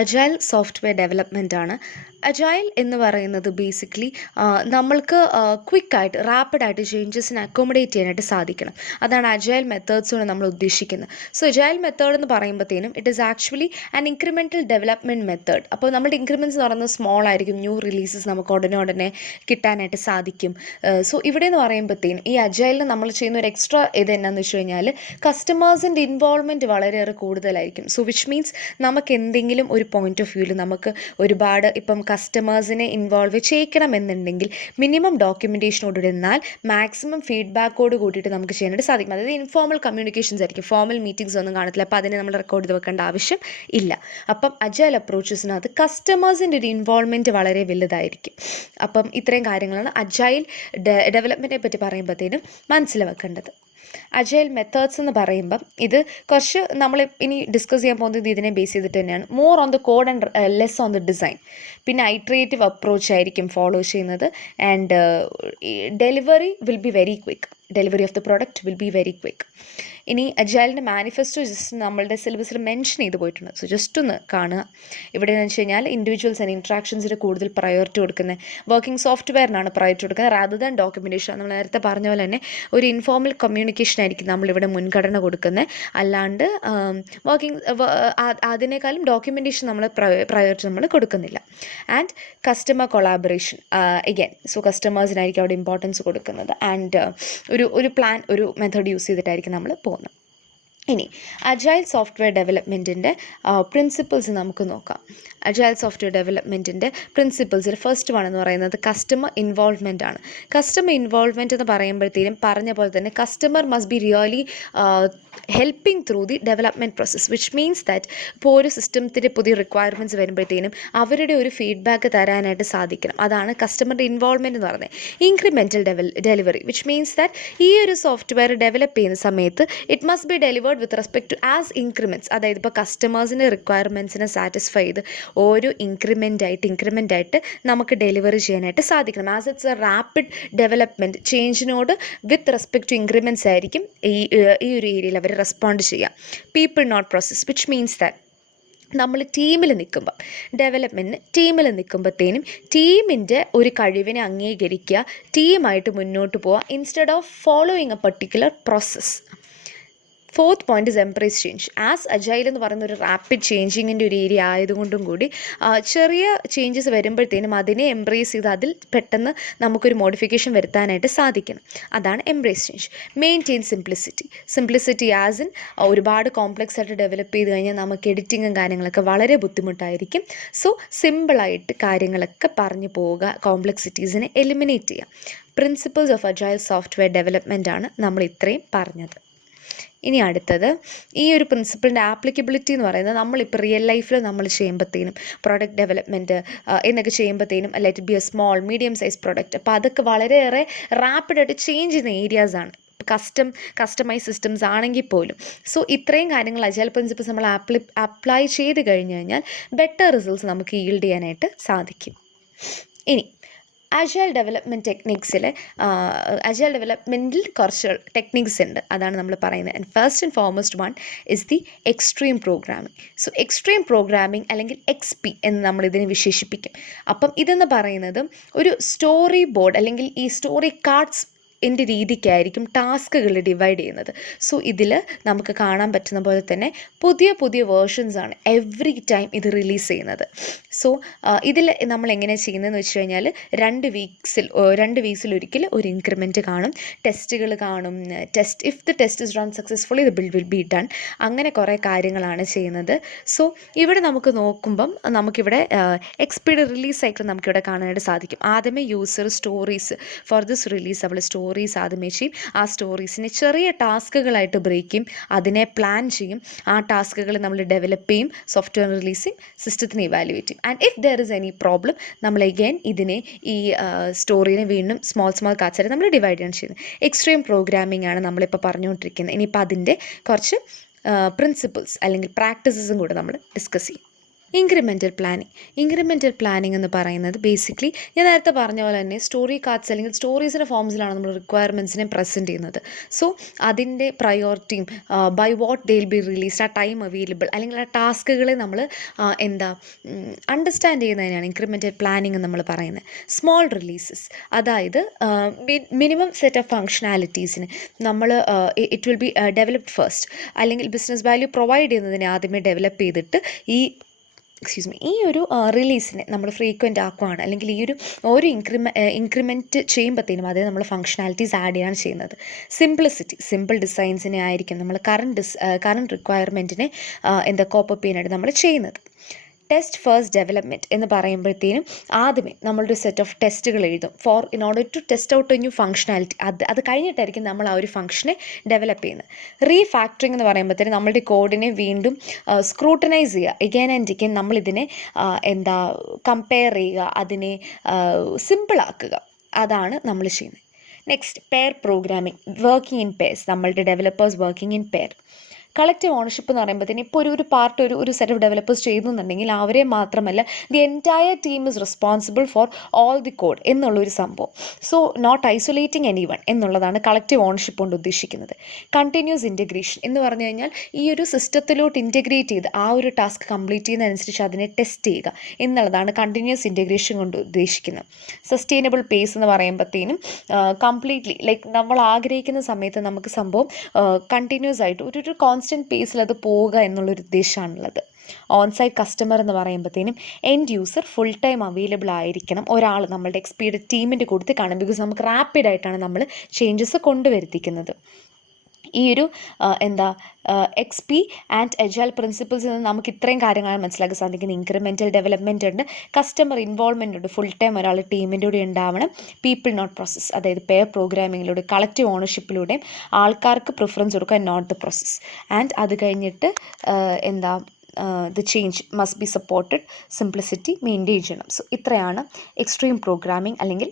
Agile software development ആണ്. Agile എന്ന് പറയുന്നത് ബേസിക്കലി നമ്മൾക്ക് ക്വിക്കായിട്ട് റാപ്പിഡായിട്ട് ചേഞ്ചസിനെ അക്കോമഡേറ്റ് ചെയ്യാനായിട്ട് സാധിക്കണം. അതാണ് അജൈൽ മെത്തേഡ്സ് കൊണ്ട് നമ്മൾ ഉദ്ദേശിക്കുന്നത്. സോ അജൈൽ മെത്തേഡ് എന്ന് പറയുമ്പോഴത്തേനും it is actually an incremental development method. അപ്പോൾ നമ്മുടെ ഇൻക്രിമെൻറ്റ്സ് എന്ന് പറയുന്നത് സ്മോൾ ആയിരിക്കും. ന്യൂ റിലീസസ് നമുക്ക് ഉടനെ കിട്ടാനായിട്ട് സാധിക്കും. സോ ഇവിടെ എന്ന് പറയുമ്പോഴത്തേനും ഈ അജൈലിൽ നമ്മൾ ചെയ്യുന്ന ഒരു എക്സ്ട്രാ ഇത് എന്നാന്ന് വെച്ച് കഴിഞ്ഞാൽ കസ്റ്റമേഴ്സിൻ്റെ ഇൻവോൾവ്മെൻറ്റ് വളരെയേറെ കൂടുതലായിരിക്കും. സോ വിച്ച് മീൻസ് നമുക്ക് എന്തെങ്കിലും ഒരു പോയിന്റ് ഓഫ് വ്യൂവിൽ നമുക്ക് ഒരുപാട് ഇപ്പം കസ്റ്റമേഴ്സിനെ ഇൻവോൾവ് ചെയ്യിക്കണമെന്നുണ്ടെങ്കിൽ മിനിമം ഡോക്യുമെൻറ്റേഷനോട് എന്നാൽ മാക്സിമം ഫീഡ്ബാക്കോട് കൂടിയിട്ട് നമുക്ക് ചെയ്യാനായിട്ട് സാധിക്കും. അതായത് ഇൻഫോർമൽ കമ്മ്യൂണിക്കേഷൻസ് ആയിരിക്കും, ഫോർമൽ മീറ്റിംഗ്സ് ഒന്നും കാണത്തില്ല. അപ്പോൾ അതിനെ നമ്മൾ റെക്കോർഡ് ചെയ്ത് വെക്കേണ്ട ആവശ്യം ഇല്ല. അപ്പം അജൈൽ അപ്രോച്ചസിനകത്ത് കസ്റ്റമേഴ്സിൻ്റെ ഒരു ഇൻവോൾവ്മെൻറ്റ് വളരെ വലുതായിരിക്കും. അപ്പം ഇത്രയും കാര്യങ്ങളാണ് അജൈൽ ഡെവലപ്മെൻറ്റിനെ പറ്റി പറയുമ്പോഴത്തേനും മനസ്സിൽ വെക്കേണ്ടത്. അജൈൽ മെത്തേഡ്സ് എന്ന് പറയുമ്പം ഇത് കുറച്ച് നമ്മൾ ഇനി ഡിസ്കസ് ചെയ്യാൻ പോകുന്നത് ഇതിനെ ബേസ് ചെയ്തിട്ട് തന്നെയാണ്. More on the code and less on the design. പിന്നെ ഐട്രേറ്റീവ് അപ്രോച്ച് ആയിരിക്കും ഫോളോ ചെയ്യുന്നത്. And delivery will be very quick. Delivery of the product will be very quick. ഇനി അജൈലിൻ്റെ മാനിഫെസ്റ്റോ ജസ്റ്റ് നമ്മളുടെ സിലബസിൽ മെൻഷൻ ചെയ്ത് പോയിട്ടുണ്ട്. സോ ജസ്റ്റ് ഒന്ന് കാണുക. ഇവിടെ എന്ന് വെച്ച് കഴിഞ്ഞാൽ ഇൻഡിവിജ്വൽസ് ആൻഡ് ഇൻട്രാക്ഷൻസിന് കൂടുതൽ പ്രയോറിറ്റി കൊടുക്കുന്നത്, വർക്കിംഗ് സോഫ്റ്റ്വെയറിനാണ് പ്രയോറിറ്റി കൊടുക്കുന്നത് റാദർ ദാൻ ഡോക്യുമെൻറ്റേഷൻ. നമ്മൾ നേരത്തെ പറഞ്ഞ പോലെ തന്നെ ഒരു ഇൻഫോർമൽ കമ്മ്യൂണിക്കേഷൻ ആയിരിക്കും നമ്മളിവിടെ മുൻഗണന കൊടുക്കുന്നത്. അല്ലാണ്ട് അതിനേക്കാളും ഡോക്യുമെൻറ്റേഷൻ നമ്മൾ പ്രയോറിറ്റി നമ്മൾ കൊടുക്കുന്നില്ല. And customer collaboration again. So കസ്റ്റമേഴ്സിനായിരിക്കും അവിടെ ഇമ്പോർട്ടൻസ് കൊടുക്കുന്നത്. ആൻഡ് ഒരു പ്ലാൻ, ഒരു മെത്തേഡ് യൂസ് ചെയ്തിട്ടായിരിക്കും നമ്മൾ പോകുന്നത്. ഇനി അജൈൽ സോഫ്റ്റ്വെയർ ഡെവലപ്മെൻറ്റിൻ്റെ പ്രിൻസിപ്പിൾസ് നമുക്ക് നോക്കാം. അജൈൽ സോഫ്റ്റ്വെയർ ഡെവലപ്മെൻറ്റിൻ്റെ പ്രിൻസിപ്പിൾസിൽ ഫസ്റ്റ് വൺ എന്ന് പറയുന്നത് കസ്റ്റമർ ഇൻവോൾവ്മെൻ്റ് ആണ്. കസ്റ്റമർ ഇൻവോൾവ്മെൻറ്റ് എന്ന് പറയുമ്പോഴത്തേനും പറഞ്ഞ പോലെ തന്നെ customer must be really helping through the development process. Which means that ഇപ്പോൾ ഒരു സിസ്റ്റത്തിൻ്റെ പുതിയ റിക്വയർമെൻറ്റ്സ് വരുമ്പോഴത്തേനും അവരുടെ ഒരു ഫീഡ്ബാക്ക് തരാനായിട്ട് സാധിക്കണം. അതാണ് കസ്റ്റമറുടെ ഇൻവോൾവ്മെൻറ്റ് എന്ന് പറയുന്നത്. Incremental delivery which means that ഈ ഒരു സോഫ്റ്റ്വെയർ ഡെവലപ്പ് ചെയ്യുന്ന സമയത്ത് it must be delivered with respect to as increments. അതായത് ഇപ്പോൾ കസ്റ്റമേഴ്സിൻ്റെ റിക്വയർമെൻറ്റ്സിനെ സാറ്റിസ്ഫൈ ചെയ്ത് ഓരോ ഇൻക്രിമെൻ്റ് ആയിട്ട് നമുക്ക് ഡെലിവറി ചെയ്യാനായിട്ട് സാധിക്കണം. As it's a rapid development ചേഞ്ചിനോട് വിത്ത് റെസ്പെക്ട് ടു ഇൻക്രിമെൻറ്റ്സ് ആയിരിക്കും ഈ ഒരു ഏരിയയിൽ അവർ റെസ്പോണ്ട് ചെയ്യുക. People not process which means that നമ്മൾ ടീമിൽ നിൽക്കുമ്പം ഡെവലപ്മെൻറ്റിന് ടീമിൽ നിൽക്കുമ്പോഴത്തേനും ടീമിൻ്റെ ഒരു കഴിവിനെ അംഗീകരിക്കുക, ടീമായിട്ട് മുന്നോട്ട് പോവുക instead of following A particular process. Fourth point is embrace change. As agile എന്ന് പറയുന്ന ഒരു റാപ്പിഡ് ചേഞ്ചിങ്ങിൻ്റെ ഒരു ഏരിയ ആയതുകൊണ്ടും കൂടി ചെറിയ ചേഞ്ചസ് വരുമ്പോഴത്തേനും അതിനെ എംബ്രേസ് ചെയ്ത് അതിൽ പെട്ടെന്ന് നമുക്കൊരു മോഡിഫിക്കേഷൻ വരുത്താനായിട്ട് സാധിക്കണം. അതാണ് embrace change. Maintain simplicity as in ഒരുപാട് കോംപ്ലക്സ് ആയിട്ട് ഡെവലപ്പ് ചെയ്ത് കഴിഞ്ഞാൽ നമുക്ക് എഡിറ്റിങ്ങും കാര്യങ്ങളൊക്കെ വളരെ ബുദ്ധിമുട്ടായിരിക്കും. സോ സിമ്പിളായിട്ട് കാര്യങ്ങളൊക്കെ പറഞ്ഞു പോവുക, കോംപ്ലക്സിറ്റീസിനെ എലിമിനേറ്റ് ചെയ്യുക. Principles of agile software development ആണ് നമ്മൾ ഇത്രയും പറഞ്ഞത്. ഇനി അടുത്തത് ഈ ഒരു പ്രിൻസിപ്പിളിൻ്റെ ആപ്ലിക്കബിലിറ്റി എന്ന് പറയുന്നത് നമ്മളിപ്പോൾ റിയൽ ലൈഫിൽ നമ്മൾ ചെയ്യുമ്പോഴത്തേനും പ്രൊഡക്റ്റ് ഡെവലപ്മെൻറ്റ് എന്നൊക്കെ ചെയ്യുമ്പോഴത്തേനും let be a small medium size product. അപ്പോൾ അതൊക്കെ വളരെയേറെ റാപ്പിഡായിട്ട് ചേഞ്ച് ചെയ്യുന്ന ഏരിയാസാണ്. കസ്റ്റമൈസ് സിസ്റ്റംസ് ആണെങ്കിൽ പോലും. സോ ഇത്രയും കാര്യങ്ങൾ അജൈൽ പ്രിൻസിപ്പിൾസ് നമ്മൾ അപ്ലൈ ചെയ്ത് കഴിഞ്ഞ് കഴിഞ്ഞാൽ ബെറ്റർ റിസൾട്ട്സ് നമുക്ക് ഈൽഡ് ചെയ്യാനായിട്ട് സാധിക്കും. ഇനി അജൈൽ ഡെവലപ്മെൻറ്റ് ടെക്നിക്സിൽ അജൈൽ ഡെവലപ്മെൻറ്റിൽ കുറച്ച് ടെക്നിക്സ് ഉണ്ട്, അതാണ് നമ്മൾ പറയുന്നത്. And first and foremost one is the extreme programming. So extreme programming അല്ലെങ്കിൽ XP എന്ന് നമ്മളിതിനെ വിശേഷിപ്പിക്കും. അപ്പം ഇതെന്ന് പറയുന്നത് ഒരു സ്റ്റോറി ബോർഡ് അല്ലെങ്കിൽ ഈ സ്റ്റോറി കാർഡ്സ് എൻ്റെ രീതിക്കായിരിക്കും ടാസ്കുകൾ ഡിവൈഡ് ചെയ്യുന്നത്. സോ ഇതിൽ നമുക്ക് കാണാൻ പറ്റുന്ന പോലെ തന്നെ പുതിയ വേർഷൻസാണ് എവറി ടൈം ഇത് റിലീസ് ചെയ്യുന്നത്. സോ ഇതിൽ നമ്മൾ എങ്ങനെയാണ് ചെയ്യുന്നതെന്ന് വെച്ച് കഴിഞ്ഞാൽ 2 വീക്സിലൊരിക്കൽ ഒരു ഇൻക്രിമെൻറ്റ് കാണും, ടെസ്റ്റുകൾ കാണും. If the test is run successfully the build will be done. അങ്ങനെ കുറേ കാര്യങ്ങളാണ് ചെയ്യുന്നത്. സോ ഇവിടെ നമുക്ക് നോക്കുമ്പം നമുക്കിവിടെ XPയുടെ റിലീസ് സൈക്കിൾ നമുക്കിവിടെ കാണാനായിട്ട് സാധിക്കും. ആദ്യമേ user stories for this release അവൾ സ്റ്റോറീസ് ആദ്യമേ ചെയ്യും. ആ സ്റ്റോറീസിനെ ചെറിയ ടാസ്കുകളായിട്ട് ബ്രേക്ക് ചെയ്യും, അതിനെ പ്ലാൻ ചെയ്യും. ആ ടാസ്കുകൾ നമ്മൾ ഡെവലപ്പ് ചെയ്യും, സോഫ്റ്റ്വെയർ റിലീസ് ചെയ്യും, സിസ്റ്റത്തിനെ ഇവാലുവേറ്റ് ചെയ്യും. And if there is any problem നമ്മൾ അഗെയിൻ ഇതിനെ ഈ സ്റ്റോറീനെ വീണ്ടും സ്മോൾ കാർഡ്സായിട്ട് നമ്മൾ ഡിവൈഡ് ചെയ്യാണ് ചെയ്യുന്നത്. എക്സ്ട്രീം പ്രോഗ്രാമിംഗ് ആണ് നമ്മളിപ്പോൾ പറഞ്ഞുകൊണ്ടിരിക്കുന്നത്. ഇനിയിപ്പോൾ അതിൻ്റെ കുറച്ച് പ്രിൻസിപ്പിൾസ് അല്ലെങ്കിൽ പ്രാക്ടീസസും കൂടെ നമ്മൾ ഡിസ്കസ് ചെയ്യും. ഇൻക്രിമെൻ്റൽ പ്ലാനിങ് എന്ന് പറയുന്നത് ബേസിക്കലി ഞാൻ നേരത്തെ പറഞ്ഞ പോലെ തന്നെ സ്റ്റോറി കാർഡ്സ് അല്ലെങ്കിൽ സ്റ്റോറീസിൻ്റെ ഫോംസിലാണ് നമ്മൾ റിക്വയർമെൻറ്റ്സിനെ പ്രസൻറ്റ് ചെയ്യുന്നത്. സോ അതിൻ്റെ പ്രയോറിറ്റിയും by what they will be released, ആ ടൈം അവൈലബിൾ അല്ലെങ്കിൽ ആ ടാസ്കുകളെ നമ്മൾ അണ്ടർസ്റ്റാൻഡ് ചെയ്യുന്നതിനാണ് ഇൻക്രിമെൻ്റൽ പ്ലാനിങ് എന്ന് നമ്മൾ പറയുന്നത്. സ്മോൾ റിലീസസ്, അതായത് മിനിമം സെറ്റ് ഓഫ് ഫങ്ഷനാലിറ്റീസിന് നമ്മൾ it will be developed first, അല്ലെങ്കിൽ ബിസിനസ് വാല്യൂ പ്രൊവൈഡ് ചെയ്യുന്നതിനെ ആദ്യമേ ഡെവലപ്പ് ചെയ്തിട്ട് ഈ ഒരു റിലീസിനെ നമ്മൾ ഫ്രീക്വൻ്റ് ആക്കുകയാണ്, അല്ലെങ്കിൽ ഈ ഒരു ഇൻക്രിമെൻറ്റ് ചെയ്യുമ്പോഴത്തേനും അതേ നമ്മൾ ഫങ്ഷനാലിറ്റീസ് ആഡ് ചെയ്യാണ് ചെയ്യുന്നത്. സിമ്പിൾ ഡിസൈൻസിനെ ആയിരിക്കും നമ്മൾ കറണ്ട് റിക്വയർമെൻറ്റിനെ കോപ്പപ്പ് ചെയ്യാനായിട്ട് നമ്മൾ ചെയ്യുന്നത്. ടെസ്റ്റ് ഫസ്റ്റ് ഡെവലപ്മെൻറ്റ് എന്ന് പറയുമ്പോഴത്തേനും ആദ്യമേ നമ്മളൊരു സെറ്റ് ഓഫ് ടെസ്റ്റുകൾ എഴുതും in order to test out a new functionality. അത് കഴിഞ്ഞിട്ടായിരിക്കും നമ്മൾ ആ ഒരു ഫംഗ്ഷനെ ഡെവലപ്പ് ചെയ്യുന്നത്. റീഫാക്ടറിങ് എന്ന് പറയുമ്പോഴത്തേനും നമ്മളുടെ കോഡിനെ വീണ്ടും സ്ക്രൂട്ടനൈസ് ചെയ്യുക, എഗെയിൻ ആൻഡ് എഗെയിൻ നമ്മളിതിനെ കമ്പയർ ചെയ്യുക, അതിനെ സിമ്പിളാക്കുക. അതാണ് നമ്മൾ ചെയ്യുന്നത്. Next, pair programming, working in pairs, നമ്മളുടെ developers working in pair. Collective ownership എന്ന് പറയുമ്പോഴത്തേന് ഇപ്പോൾ ഒരു പാർട്ട് ഒരു സെറ്റ് ഓഫ് ഡെവലപ്പേഴ്സ് ചെയ്യുന്നുണ്ടെങ്കിൽ അവരെ മാത്രമല്ല the entire team is responsible for all the code എന്നുള്ളൊരു സംഭവം. So not isolating any one എന്നുള്ളതാണ് കളക്റ്റീവ് ഓണർഷിപ്പ് കൊണ്ട് ഉദ്ദേശിക്കുന്നത്. കണ്ടിന്യൂസ് ഇൻറ്റഗ്രേഷൻ എന്ന് പറഞ്ഞു കഴിഞ്ഞാൽ ഈ ഒരു സിസ്റ്റത്തിലോട്ട് ഇൻറ്റഗ്രേറ്റ് ചെയ്ത് ആ ഒരു ടാസ്ക് കംപ്ലീറ്റ് ചെയ്യുന്നതനുസരിച്ച് അതിനെ ടെസ്റ്റ് ചെയ്യുക എന്നുള്ളതാണ് കണ്ടിന്യൂസ് ഇൻറ്റഗ്രേഷൻ കൊണ്ട് ഉദ്ദേശിക്കുന്നത്. സസ്റ്റൈനബിൾ പേസ് എന്ന് പറയുമ്പോഴത്തേനും കംപ്ലീറ്റ്ലി നമ്മൾ ആഗ്രഹിക്കുന്ന സമയത്ത് നമുക്ക് സംഭവം കണ്ടിന്യൂസ് ആയിട്ട് ഒരു കോൺസ്റ്റൻറ്റ് പേസിൽ അത് പോവുക എന്നുള്ളൊരു ഉദ്ദേശമാണുള്ളത്. ഓൺസൈറ്റ് കസ്റ്റമർ എന്ന് പറയുമ്പോഴത്തേനും end user full time available ആയിരിക്കണം, ഒരാൾ നമ്മളുടെ എക്സ്പീരിയൻസ് ടീമിൻ്റെ കൂട്ടത്തിൽ കാണും. ബിക്കോസ് നമുക്ക് റാപ്പിഡായിട്ടാണ് നമ്മൾ ചേഞ്ചസ് കൊണ്ടുവരുത്തിക്കുന്നത്. ഈ ഒരു XP ആൻഡ് അജൈൽ പ്രിൻസിപ്പിൾസിൽ നിന്ന് നമുക്ക് ഇത്രയും കാര്യങ്ങളാണ് മനസ്സിലാക്കാൻ സാധിക്കുന്നത്. ഇൻക്രിമെൻ്റൽ ഡെവലപ്മെൻറ്റ് ഉണ്ട്, കസ്റ്റമർ ഇൻവോൾവ്മെൻ്റ് ഉണ്ട്, ഫുൾ ടൈം ഒരാൾ ടീമിൻ്റെ കൂടെ ഉണ്ടാവണം, പീപ്പിൾ നോട്ട് പ്രോസസ്സ്, അതായത് പെയർ പ്രോഗ്രാമിങ്ങിലൂടെ കളക്റ്റീവ് ഓണർഷിപ്പിലൂടെയും ആൾക്കാർക്ക് പ്രിഫറൻസ് കൊടുക്കുക, നോട്ട് ദ പ്രോസസ്സ്. ആൻഡ് അത് കഴിഞ്ഞിട്ട് the change must be supported, simplicity maintain ചെയ്യണം. സോ ഇത്രയാണ് എക്സ്ട്രീം പ്രോഗ്രാമിംഗ് അല്ലെങ്കിൽ